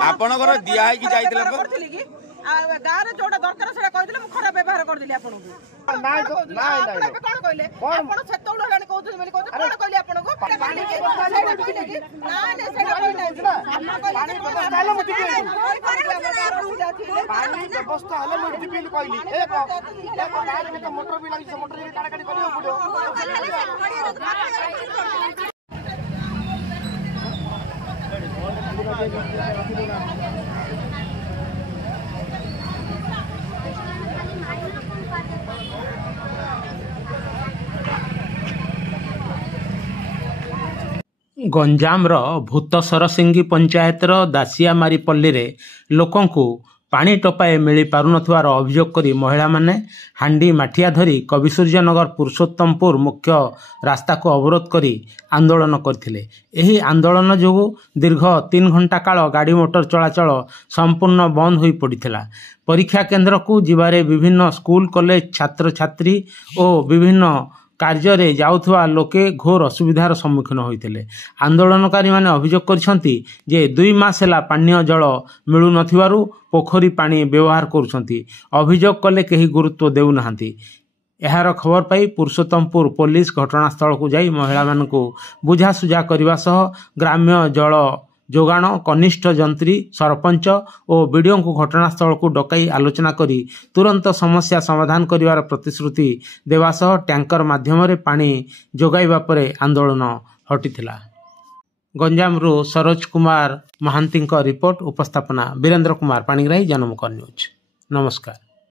आपणकर दिया है कि जाइतले गाँव में जोटा दरकार से खराब व्यवहार करदेली आपन कहले गंजामर भूतसरसिंगी पंचायतर दासियामारी पल्ली रे लोकंकु पानी टोपाए मिली पारुनथिबार अभियोग करी महिला माने हांडी माठिया धरी कविसूर्यनगर पुरुषोत्तमपुर मुख्य रास्ता को अवरोध करी आंदोलन करथिले। एही आंदोलन जोगु दीर्घ 3 घंटा काल गाड़ी मोटर चलाचल संपूर्ण बंद होई पड़िथिला। परीक्षा केन्द्र को जिबारे विभिन्न स्कूल कॉलेज छात्र छात्री और विभिन्न कार्य रे जाउथवा लोके घोर असुविधार सम्मुखीन होइथिले। आंदोलनकारी माने अभियोग करछंती जे 2 मास ହେଲା पानीय जल मिलु नथिबारु पोखरी पानी व्यवहार करूछंती। अभियोग कले केही गुरुत्व देउ नाहंती। एहार खबर पाई पुरुषोत्तमपुर पुलिस घटनास्थल को जाई महिला मानकु बुझासुझा करबा सह ग्राम्य जल जोगाण कनिष्ठ जंत्री सरपंच और बीडीओ को घटनास्थल को डकाई आलोचना करी तुरंत समस्या समाधान करिवार प्रतिश्रुति देवा सह टैंकर माध्यम रे पानी जोगाइबा परे आंदोलन हटिथिला। गंजामरू सरोज कुमार महांती रिपोर्ट। उपस्थापना वीरेंद्र कुमार पाणिग्राही जनमुख न्यूज। नमस्कार।